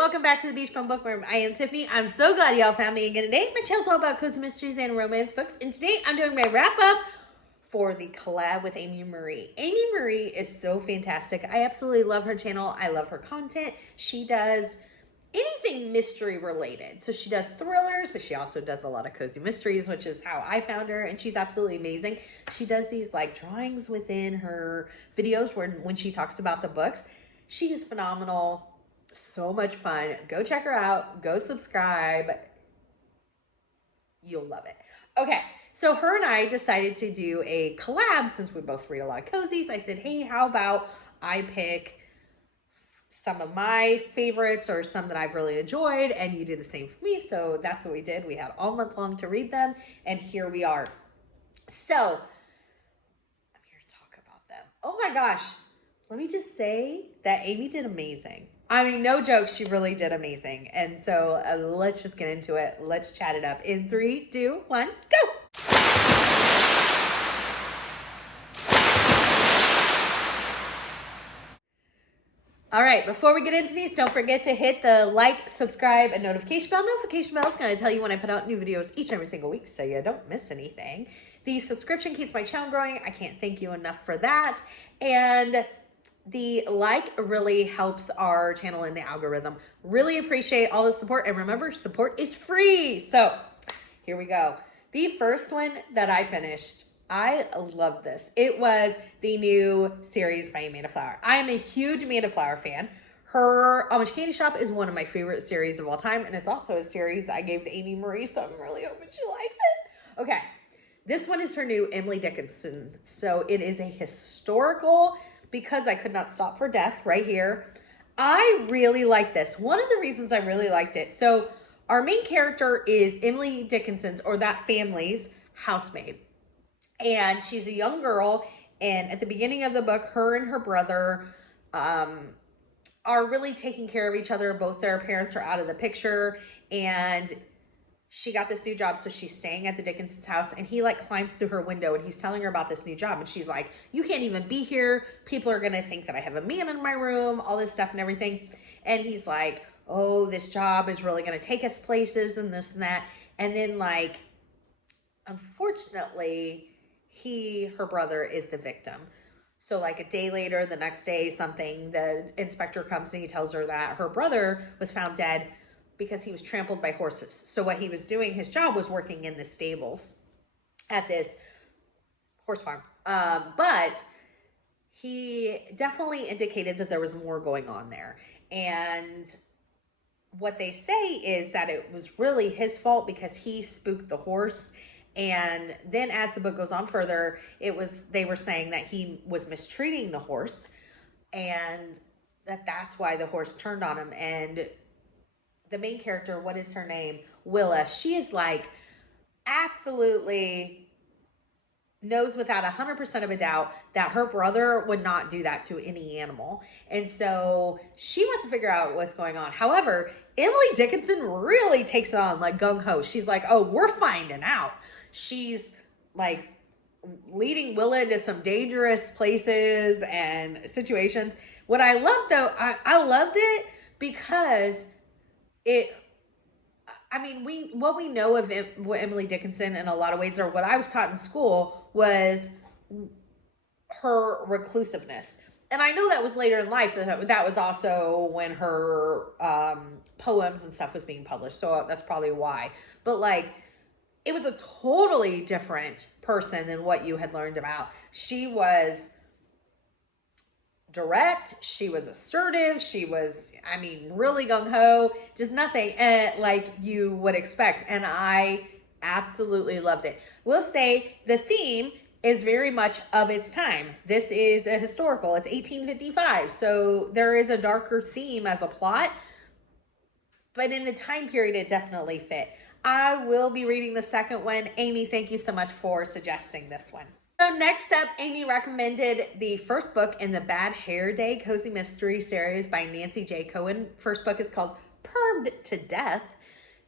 welcome back to the Beach Bum Bookworm. I am Tiffany. I'm so glad y'all found me again today. My channel's all about cozy mysteries and romance books, and today I'm doing my wrap up for the collab with Amy Marie. Amy Marie is so fantastic. I absolutely love her channel. I love her content. She does anything mystery related. So she does thrillers, but she also does a lot of cozy mysteries, which is how I found her, and she's absolutely amazing. She does these like drawings within her videos when she talks about the books. She is phenomenal. So much fun. Go check her out. Go subscribe. You'll love it. Okay, so her and I decided to do a collab since we both read a lot of cozies. I said, hey, how about I pick some of my favorites or some that I've really enjoyed, and you do the same for me. So that's what we did. We had all month long to read them, and here we are. So I'm here to talk about them. Oh my gosh. Let me just say that Amy did amazing. I mean, no joke, she really did amazing. And so let's just get into it. Let's chat it up in 3, 2, 1, go. All right, before we get into these, don't forget to hit the like, subscribe, and notification bell. Notification bell is going to tell you when I put out new videos each and every single week so you don't miss anything. The subscription keeps my channel growing. I can't thank you enough for that. And the like really helps our channel in the algorithm. Really appreciate all the support. And remember, support is free. So here we go. The first one that I finished, I love this. It was the new series by Amanda Flower. I'm a huge Amanda Flower fan. Her Amish Candy Shop is one of my favorite series of all time. And it's also a series I gave to Amy Marie. So I'm really hoping she likes it. Okay. This one is her new Emily Dickinson. So it is a historical, because I could not stop for death right here. I really like this. One of the reasons I really liked it. So our main character is Emily Dickinson's, or that family's, housemaid. And she's a young girl. And at the beginning of the book, her and her brother are really taking care of each other. Both their parents are out of the picture. And she got this new job, so she's staying at the Dickinson's house, and he like climbs through her window and he's telling her about this new job, and she's like, you can't even be here. People are gonna think that I have a man in my room, all this stuff and everything. And he's like, oh, this job is really gonna take us places and this and that. And then like, unfortunately, her brother is the victim. So like a day later, the next day, the inspector comes and he tells her that her brother was found dead because he was trampled by horses. So what he was doing, his job was working in the stables at this horse farm. But he definitely indicated that there was more going on there. And what they say is that it was really his fault because he spooked the horse. And then as the book goes on further, they were saying that he was mistreating the horse, and that's why the horse turned on him. And the main character, what is her name? Willa. She is like absolutely knows without 100% of a doubt that her brother would not do that to any animal. And so she wants to figure out what's going on. However, Emily Dickinson really takes it on like gung-ho. She's like, oh, we're finding out. She's like leading Willa into some dangerous places and situations. What I love though, I loved it because what we know of Emily Dickinson in a lot of ways, or what I was taught in school, was her reclusiveness. And I know that was later in life, that was also when her poems and stuff was being published. So that's probably why. But like, it was a totally different person than what you had learned about. She was direct, she was assertive, she was, really gung-ho, just nothing like you would expect. And I absolutely loved it. We'll say the theme is very much of its time. This is a historical, it's 1855. So there is a darker theme as a plot, but in the time period, it definitely fit. I will be reading the second one. Amy, thank you so much for suggesting this one. So next up, Amy recommended the first book in the Bad Hair Day Cozy Mystery series by Nancy J. Cohen. First book is called Permed to Death.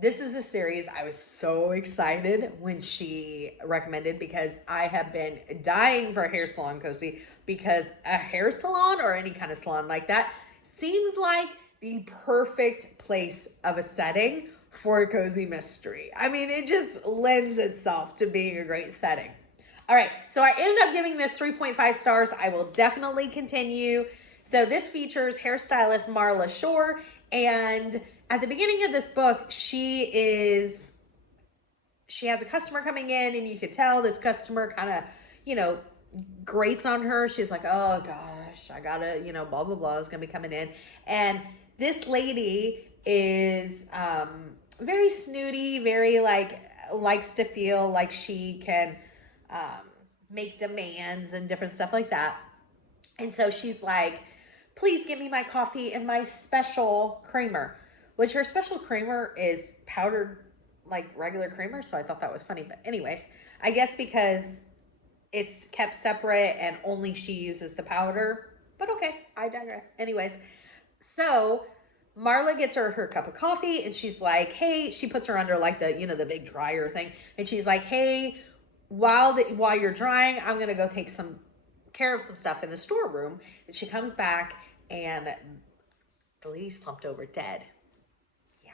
This is a series I was so excited when she recommended, because I have been dying for a hair salon cozy, because a hair salon or any kind of salon like that seems like the perfect place of a setting for a cozy mystery. I mean, it just lends itself to being a great setting. All right, so I ended up giving this 3.5 stars. I will definitely continue. So this features hairstylist Marla Shore, and at the beginning of this book, she has a customer coming in, and you could tell this customer kind of, you know, grates on her. She's like, oh gosh, I gotta, you know, blah, blah, blah is gonna be coming in. And this lady is very snooty, very likes to feel like she can make demands and different stuff like that. And so she's like, please give me my coffee and my special creamer, which her special creamer is powdered like regular creamer. So I thought that was funny. But anyways, I guess because it's kept separate and only she uses the powder, but okay, I digress. Anyways, so Marla gets her cup of coffee, and she's like, hey, she puts her under like the, you know, the big dryer thing. And she's like, hey, while you're drying, I'm going to go take some care of some stuff in the storeroom. And she comes back, and the lady slumped over dead. Yeah.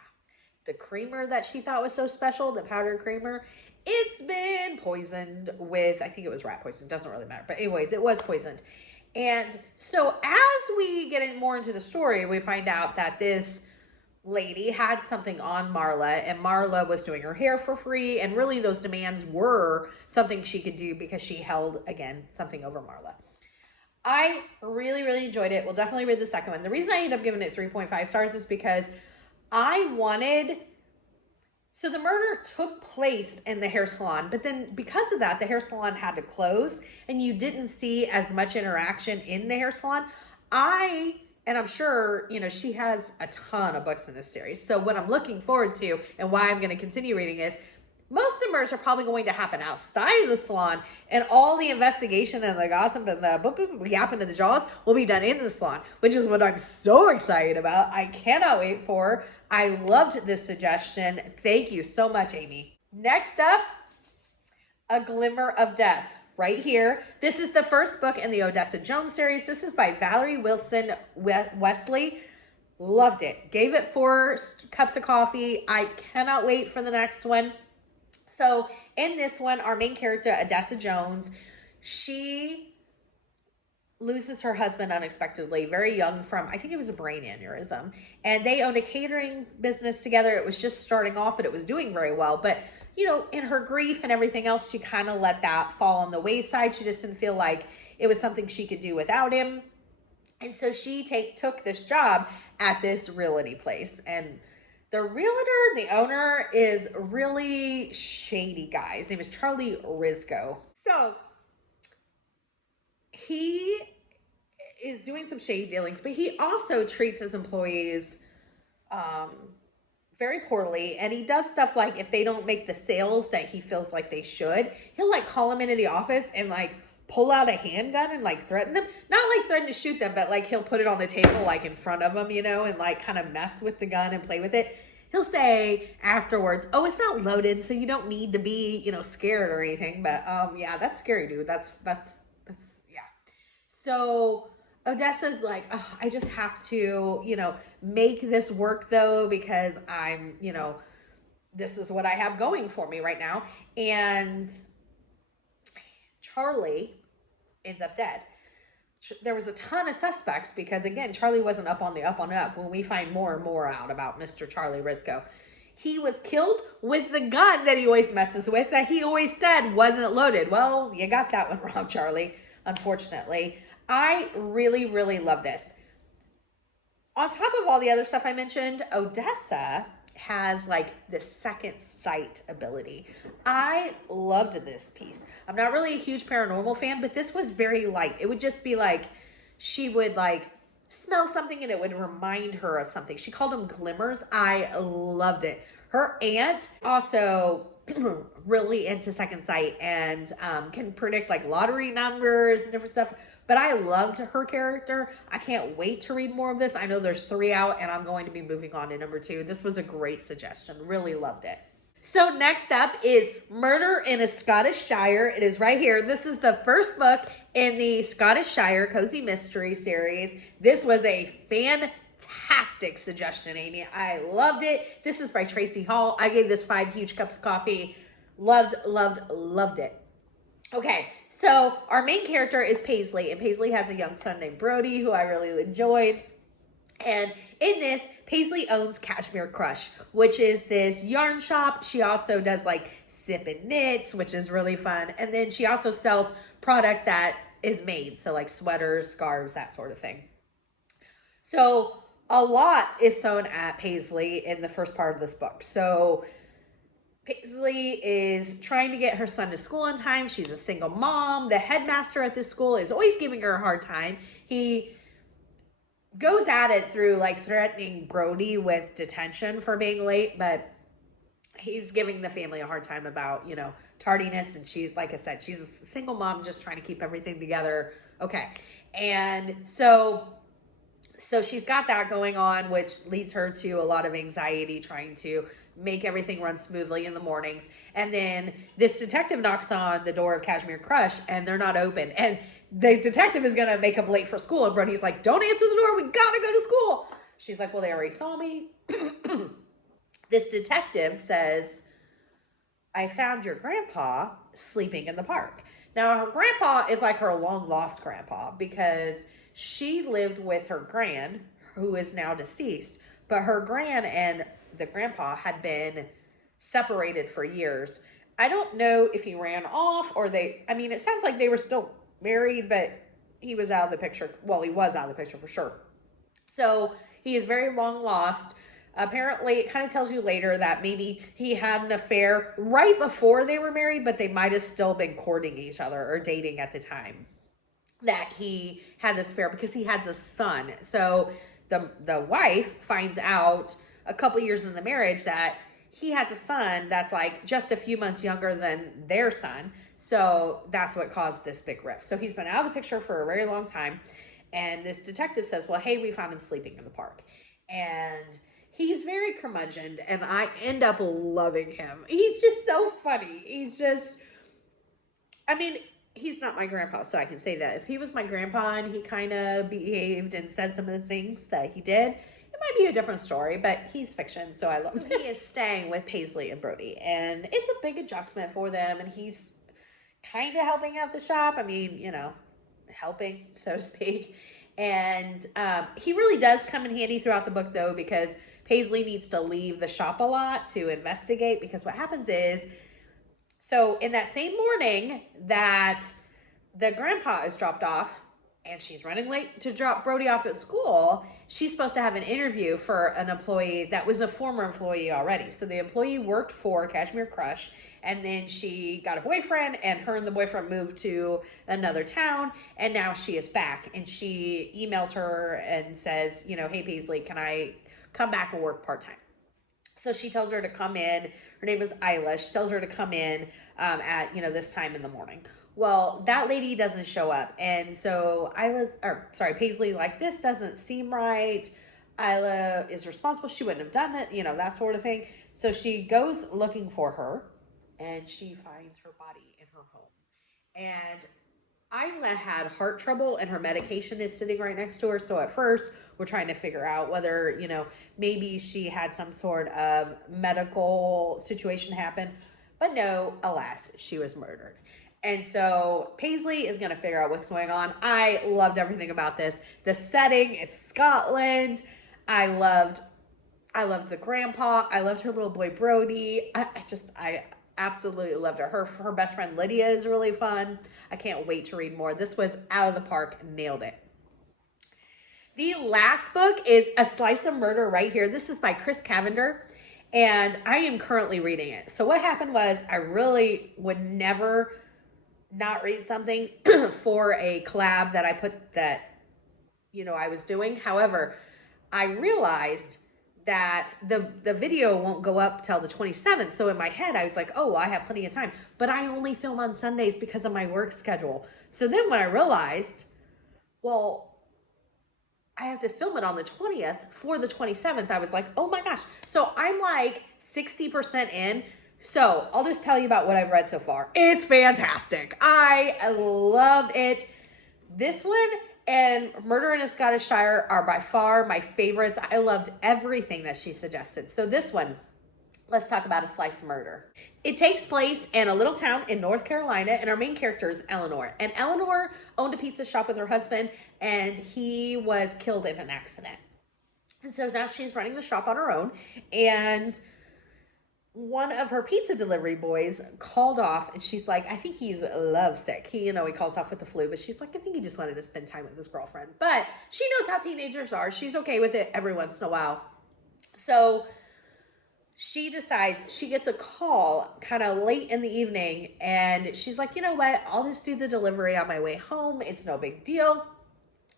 The creamer that she thought was so special, the powdered creamer, it's been poisoned with, I think it was rat poison. Doesn't really matter. But anyways, it was poisoned. And so as we get in more into the story, we find out that this lady had something on Marla, and Marla was doing her hair for free. And really those demands were something she could do because she held, again, something over Marla. I really, really enjoyed it. We'll definitely read the second one. The reason I ended up giving it 3.5 stars is because so the murder took place in the hair salon, but then because of that, the hair salon had to close, and you didn't see as much interaction in the hair salon. And I'm sure, you know, she has a ton of books in this series. So what I'm looking forward to, and why I'm going to continue reading, is most of the murders are probably going to happen outside of the salon, and all the investigation and the gossip and the boop boop yapping to the jaws will be done in the salon, which is what I'm so excited about. I cannot wait for. I loved this suggestion. Thank you so much, Amy. Next up, A Glimmer of Death. Right here. This is the first book in the Odessa Jones series. This is by Valerie Wilson Wesley. Loved it. Gave it 4 cups of coffee. I cannot wait for the next one. So in this one, our main character, Odessa Jones, she loses her husband unexpectedly, very young from, I think it was a brain aneurysm. And they owned a catering business together. It was just starting off, but it was doing very well. But, you know, in her grief and everything else, she kind of let that fall on the wayside. She just didn't feel like it was something she could do without him. And so she took this job at this realty place. And the realtor, the owner, is really shady guy. His name is Charlie Rizzo. So he is doing some shady dealings, but he also treats his employees very poorly. And he does stuff like, if they don't make the sales that he feels like they should, he'll like call them into the office and like pull out a handgun and like threaten them. Not like threaten to shoot them, but like he'll put it on the table like in front of them, you know, and like kind of mess with the gun and play with it. He'll say afterwards, oh, it's not loaded, so you don't need to be, you know, scared or anything. But yeah, that's scary, dude. That's yeah. So Odessa's like, oh, I just have to, you know, make this work though, because I'm, you know, this is what I have going for me right now. And Charlie ends up dead. There was a ton of suspects because, again, Charlie wasn't up on the up on up when we find more and more out about Mr. Charlie Rizzo. He was killed with the gun that he always messes with, that he always said wasn't loaded. Well, you got that one wrong, Charlie, unfortunately. I really, really love this. On top of all the other stuff I mentioned, Odessa has like the second sight ability. I loved this piece. I'm not really a huge paranormal fan, but this was very light. It would just be like, she would like smell something and it would remind her of something. She called them glimmers. I loved it. Her aunt also really into second sight and can predict like lottery numbers and different stuff. But I loved her character. I can't wait to read more of this. I know there's 3 out and I'm going to be moving on to number 2. This was a great suggestion. Really loved it. So next up is Murder in a Scottish Shire. It is right here. This is the first book in the Scottish Shire Cozy Mystery series. This was a fantastic fantastic suggestion, Amy. I loved it. This is by Tracy Hall. I gave this 5 huge cups of coffee. Loved, loved, loved it. Okay, so our main character is Paisley, and Paisley has a young son named Brody, who I really enjoyed. And in this, Paisley owns Cashmere Crush, which is this yarn shop. She also does like sip and knits, which is really fun. And then she also sells product that is made, so like sweaters, scarves, that sort of thing. So a lot is thrown at Paisley in the first part of this book. So Paisley is trying to get her son to school on time. She's a single mom. The headmaster at this school is always giving her a hard time. He goes at it through like threatening Brody with detention for being late, but he's giving the family a hard time about, you know, tardiness. And she's, like I said, she's a single mom just trying to keep everything together. Okay. And so she's got that going on, which leads her to a lot of anxiety trying to make everything run smoothly in the mornings. And then this detective knocks on the door of Cashmere Crush and they're not open. And the detective is going to make him late for school. And Brody's like, don't answer the door. We got to go to school. She's like, well, they already saw me. This detective says, I found your grandpa sleeping in the park. Now, her grandpa is like her long lost grandpa because she lived with her gran, who is now deceased, but her gran and the grandpa had been separated for years. I don't know if he ran off or it sounds like they were still married, but he was out of the picture. Well, he was out of the picture for sure. So he is very long lost. Apparently, it kind of tells you later that maybe he had an affair right before they were married, but they might have still been courting each other or dating at the time that he had this affair because he has a son. So the wife finds out a couple years in the marriage that he has a son that's like just a few months younger than their son. So that's what caused this big rift. So he's been out of the picture for a very long time. And this detective says, well, hey, we found him sleeping in the park. And he's very curmudgeoned, and I end up loving him. He's just so funny. He's not my grandpa, so I can say that. If he was my grandpa and he kind of behaved and said some of the things that he did, it might be a different story, but he's fiction, so I love him. He is staying with Paisley and Brody, and it's a big adjustment for them, and he's kind of helping out the shop. I mean, you know, helping, so to speak. And he really does come in handy throughout the book, though, because Paisley needs to leave the shop a lot to investigate, because what happens is, so in that same morning that the grandpa is dropped off and she's running late to drop Brody off at school, she's supposed to have an interview for an employee that was a former employee already. So the employee worked for Cashmere Crush, and then she got a boyfriend, and her and the boyfriend moved to another town, and now she is back. And she emails her and says, you know, hey, Paisley, can I come back and work part-time? So she tells her to come in. Her name is Isla. She tells her to come in at, you know, this time in the morning. Well, that lady doesn't show up. And so Paisley's like, this doesn't seem right. Isla is responsible. She wouldn't have done it, you know, that sort of thing. So she goes looking for her, and she finds her body in her home. And Isla had heart trouble, and her medication is sitting right next to her. So at first, we're trying to figure out whether, you know, maybe she had some sort of medical situation happen. But no, alas, she was murdered. And so Paisley is going to figure out what's going on. I loved everything about this. The setting, it's Scotland. I loved the grandpa. I loved her little boy, Brody. I absolutely loved her. Her best friend, Lydia, is really fun. I can't wait to read more. This was out of the park. Nailed it. The last book is A Slice of Murder right here. This is by Chris Cavender, and I am currently reading it. So what happened was, I really would never not read something for a collab that I put that, you know, I was doing. However, I realized that the video won't go up till the 27th. So in my head, I was like, oh, well, I have plenty of time. But I only film on Sundays because of my work schedule. So then when I realized, well, I have to film it on the 20th for the 27th, I was like, oh my gosh. So I'm like 60% in. So I'll just tell you about what I've read so far. It's fantastic. I loved it. This one And Murder in a Scottish Shire are by far my favorites. I loved everything that she suggested. So this one, let's talk about A Slice of Murder. It takes place in a little town in North Carolina, and our main character is Eleanor. And Eleanor owned a pizza shop with her husband, and he was killed in an accident. And so now she's running the shop on her own, and one of her pizza delivery boys called off, and she's like, I think he's lovesick. He calls off with the flu, but she's like, I think he just wanted to spend time with his girlfriend. But she knows how teenagers are. She's okay with it every once in a while. So she decides, she gets a call kind of late in the evening, and she's like, you know what? I'll just do the delivery on my way home. It's no big deal.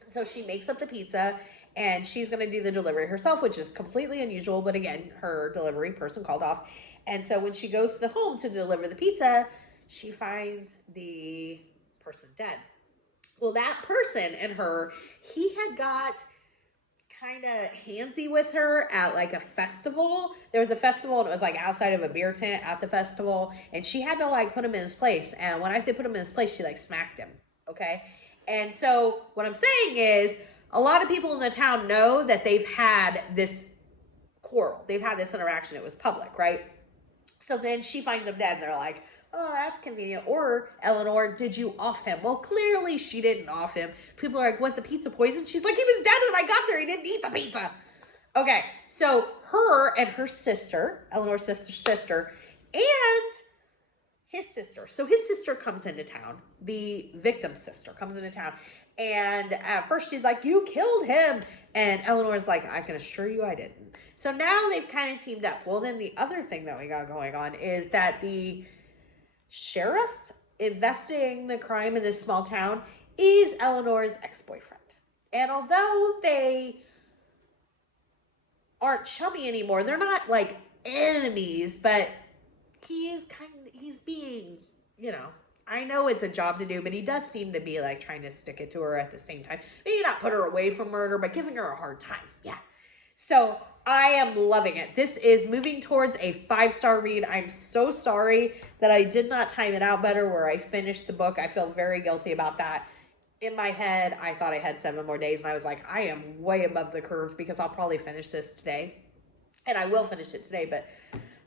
So she makes up the pizza, and she's going to do the delivery herself, which is completely unusual. But again, her delivery person called off. And so when she goes to the home to deliver the pizza, she finds the person dead. Well, that person and her, he had got kind of handsy with her at like a festival. There was a festival, and it was like outside of a beer tent at the festival. And she had to like put him in his place. And when I say put him in his place, she like smacked him. Okay. And so what I'm saying is, a lot of people in the town know that they've had this quarrel. They've had this interaction. It was public, right? So then she finds him dead, and they're like, oh, that's convenient. Or, Eleanor, did you off him? Well, clearly she didn't off him. People are like, was the pizza poisoned? She's like, he was dead when I got there. He didn't eat the pizza. Okay, so her and her sister, Eleanor's sister, and his sister. So his sister comes into town. The victim's sister comes into town. And at first she's like, you killed him. And Eleanor's like, I can assure you I didn't. So now they've kind of teamed up. Well, then the other thing that we got going on is that the sheriff investigating the crime in this small town is Eleanor's ex-boyfriend. And although they aren't chummy anymore, they're not like enemies, but he's being, I know it's a job to do, but he does seem to be like trying to stick it to her at the same time. Maybe not put her away from murder, but giving her a hard time. Yeah. So I am loving it. This is moving towards a 5-star read. I'm so sorry that I did not time it out better where I finished the book. I feel very guilty about that. In my head, I thought I had 7 more days, and I was like, I am way above the curve because I'll probably finish this today. And I will finish it today, but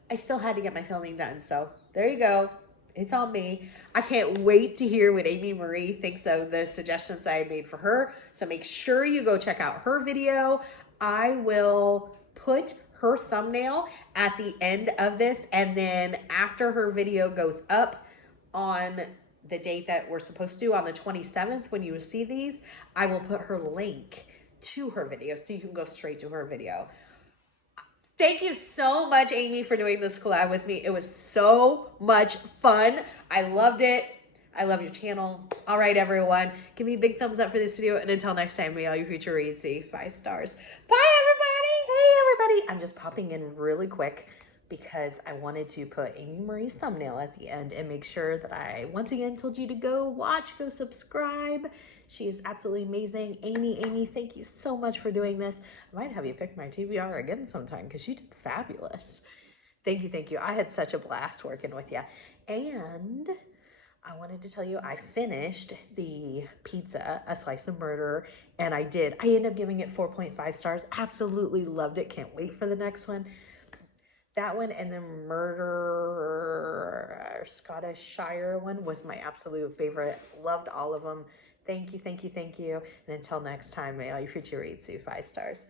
I still had to get my filming done. So there you go. It's on me. I can't wait to hear what Amy Marie thinks of the suggestions I made for her. So make sure you go check out her video. I will put her thumbnail at the end of this, and then after her video goes up on the date that we're supposed to, on the 27th, when you see these, I will put her link to her video so you can go straight to her video. Thank you so much, Amy, for doing this collab with me. It was so much fun. I loved it. I love your channel. All right, everyone. Give me a big thumbs up for this video. And until next time, may all your future reads see 5 stars. Bye, everybody. Hey, everybody. I'm just popping in really quick because I wanted to put Amy Marie's thumbnail at the end and make sure that I, once again, told you to go watch, go subscribe. She is absolutely amazing. Amy, thank you so much for doing this. I might have you pick my TBR again sometime because you did fabulous. Thank you. I had such a blast working with you. And I wanted to tell you I finished the pizza, A Slice of Murder, and I ended up giving it 4.5 stars. Absolutely loved it. Can't wait for the next one. That one and the Murder Scottish Shire one was my absolute favorite. Loved all of them. Thank you. And until next time, may all your future reads be 5 stars.